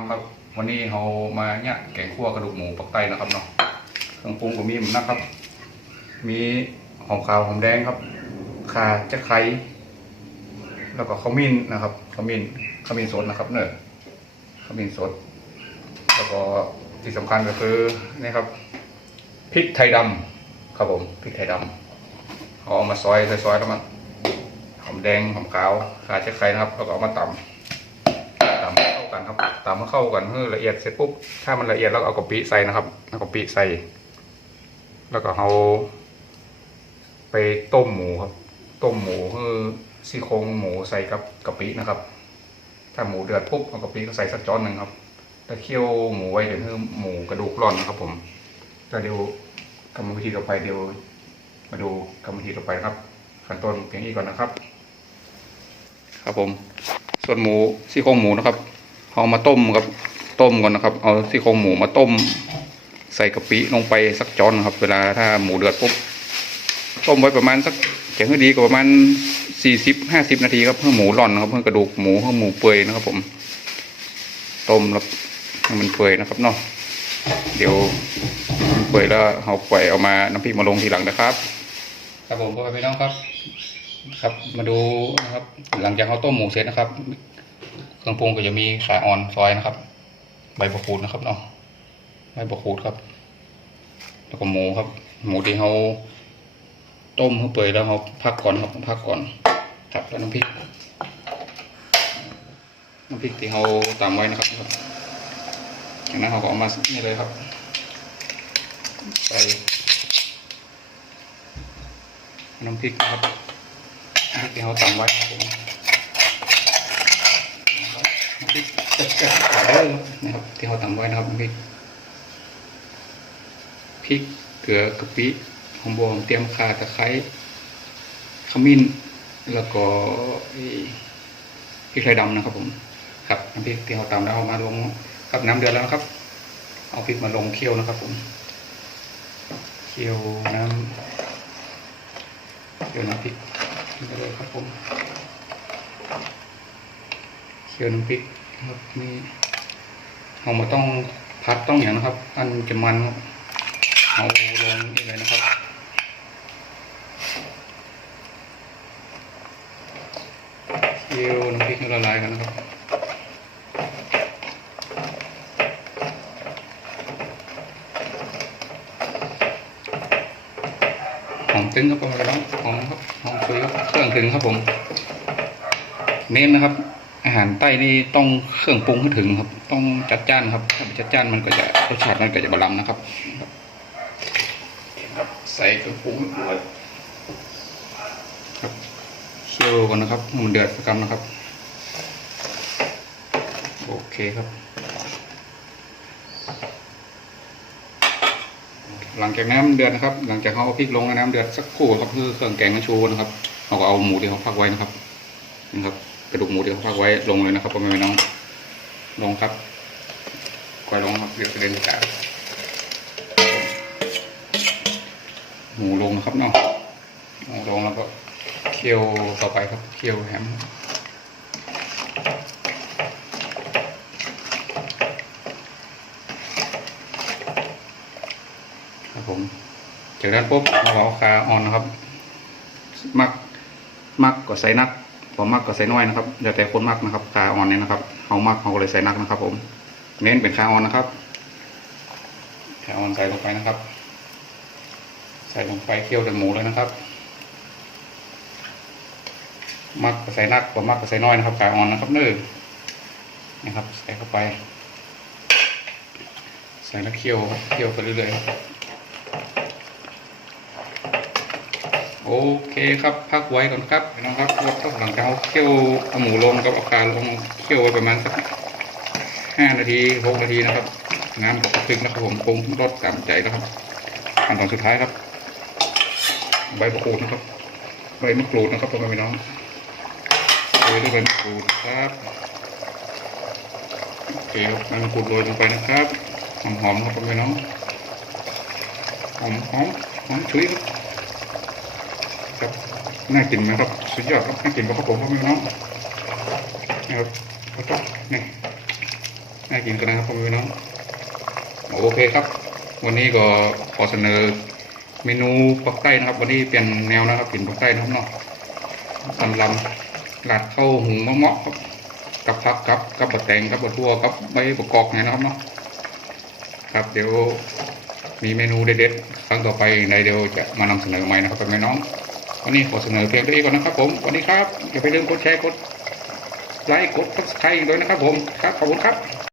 น้องครับ วันนี้เรามาเนี่ยแกงคั่วกระดูกหมูปักไตนะครับเนาะเครื่องปรุงก็มีมันนะครับ มีหอมขาวหอมแดงครับข่าจะไคร้แล้วก็ขมิ้นนะครับขมิ้นขมิ้นสดนะครับ เนอะขมิ้นสด แล้วก็ที่สำคัญก็คือนี่ครับพริกไทยดำครับผมพริกไทยดำเอามาซอยซอยๆแล้วมันหอมแดงหอมขาวข่าจะไคร้นะครับ แล้วก็เอามาตำตำให้เข้า กันครับตำให้เข้ากันให้ละเอียดเสร็จปุ๊บถ้ามันละเอียดแล้วเอากะปิใส่นะครับเอากะปิใส่ แล้วก็เอาไปต้มหมูครับ ต้มหมูให้ซี่โครงหมูใส่กับกะปินะครับ ถ้าหมูเดือดปุ๊บเอากะปิก็ใส่สักจ้อนหนึ่งครับแล้วเคี่ยวหมูไว้จนให้หมูกระดูกร่อนนะครับ ผมแล้วเดี๋ยวกรรมวิธีต่อไปเดี๋ยวมาดูกรรมวิธีต่อไปนะครับขั้นตอนเพียงนี้ก่อนนะครับ ครับผม ส่วนหมูซี่โครงหมูนะครับ เอามาต้มครับต้มก่อนนะครับ เอาซี่โครงหมูมาต้ม ใส่กะปิลงไปสักจอนครับ เวลาถ้าหมูเดือดปุ๊บต้มไว้ประมาณสักแข็งให้ดีก็ประมาณสี่สิบห้าสิบนาทีครับเพื่อหมูร่อนนะครับ เพื่อกระดูกหมูเพื่อหมูเปื่อยนะครับ ผม ต้มแล้วให้มันเปื่อยนะครับเนาะเดี๋ยวมันเปื่อยแล้วเอาปล่อยเอามาน้ำพริกมาลงทีหลังนะครับ ครับผมพ่อแม่พี่น้องครับ ครับมาดูนะครับ หลังจากเขาต้มหมูเสร็จนะครับ เครื่องปรุงก็จะมีขาอ่อนซอยนะครับ ใบมะกรูดนะครับเนาะใบมะกรูดครับ แล้วก็หมูครับ หมูที่เขาต้มเขาเปื่อยแล้วเขาพักก่อนครับพักก่อนครับแล้วน้ำพริกน้ำพริกที่เขาตามไว้นะครับจากนั้นเขาก็เอามานี่เลยครับใส่น้ำพริกนะครับพริกที่เขาตามไว้ครับผม พริกจัดๆขายได้เลยนะครับ ที่เขาตำไว้นะครับน้ำพริกพริกเกลือกะปิหอมบวหอมเตรียมข่าตะไคร้ขมิ้น แล้วก็พริกไทยดำนะครับผม ครับน้ำพริกที่เขาตำแล้วเอามาลงกับน้ำเดือดแล้วนะครับ เอาพริกมาลงเคี่ยวนะครับ ผมเคี่ยวน้ำเคี่ยวน้ำพริกไปเลยครับผมเคี่ยวน้ำพริก ครับนี่เรามาต้องพัดต้องอย่างนะครับ อันจะมันเอาลงนี่เลยนะครับเคี่ยวน้ำพริกละลายกันนะครับหอมตึงครับผมแล้วหอมครับหอมคุยครับเครื่องถึงครับผม เน้นนะครับ อาหารใต้นี่ต้องเครื่องปรุงให้ถึงครับ ต้องจัดจ้านครับ ถ้าไม่จัดจ้านมันก็จะรสชาติมันก็จะบาลำนะครับ ครับใส่เครื่องปรุงให้ด้วยครับเคี่ยวก่อนนะครับให้มันเดือดสักกำนะครับ โอเคครับ หลังจากน้ำเดือดนะครับ หลังจากเขาเอาพริกลงในน้ำเดือดสักครู่ครับเพื่อเครื่องแกงมันชูนะครับเราก็เอาหมูที่เขาพักไว้นะครับนะครับ กระดูกหมูที่เขาพักไว้ลงเลยนะครับพ่อแม่พี่น้องลงครับค่อยลงครับเดี๋ยวกระเด็นกระจายหมูลงนะครับเนาะหมูลงแล้วก็เคี่ยวต่อไปครับเคี่ยวแฮมครับผมจากนั้นปุ๊บเราเอาคาออนนะครับ มักมักก็ใส่นัก ผมมักก็ใส่น้อยนะครับแล้วแต่คนมักนะครับขาอ่อนเนี่ยนะครับเขามักเขาก็เลยใส่นักนะครับ ผม เน้นเป็นขาอ่อนนะครับขาอ่อนใส่ลงไปนะครับ ใส่ลงไปเคี่ยวจนหมูเลยนะครับ มักก็ใส่นักผมมักก็ใส่น้อยนะครับขาอ่อนนะครับเนื้อนะครับ ใส่เข้าไป ใส่แล้วเคี่ยวเคี่ยวไปเรื่อยๆครับ โอเคครับพักไว้ก่อนครับน้องครับแล้วก็หลังจากเราเคี่ยวเอาหมูลงกับอาคาลงเคี่ยวไว้ประมาณสักห้านาทีหกนาทีนะครับ น้ำกับพริกนะครับผมปรุงรสตามใจนะครับขั้นตอนสุดท้ายครับ ใบมะกรูดนะครับใบมะกรูดนะครับพ่อแม่พี่น้องโรยด้วยใบมะกรูดครับโอเคครับใบมะกรูดโรยลงไปนะครับหอมๆครับพ่อแม่พี่น้องหอมหอมหอมชุยครับ น่ากินไหมครับสุดยอดครับน่ากินครับผมพ่อแม่พี่น้องนะครับแล้วก็นี่น่ากินกันนะครับพ่อแม่พี่น้องโอเคครับ วันนี้ก็ขอเสนอเมนูปักใต้นะครับ วันนี้เปลี่ยนแนวนะครับกินปักใต้นะครับเนาะลำลำหลัดเข้าหุงมะเมะครับกับพักกับกับบะแตงกับบะทั่วกับใบประกอบเนี่ยนะครับเนาะครับเดี๋ยวมีเมนูเด็ดๆครั้งต่อไปในเดี๋ยวจะมานำเสนอใหม่นะครับพ่อแม่น้อง วันนี้ขอเสนอเพียงเท่านี้ก่อนนะครับผมวันนี้ครับอย่าไปลืมกดแชร์กดไลค์กดซับสไครต์ด้วยนะครับผมครับขอบคุณครับ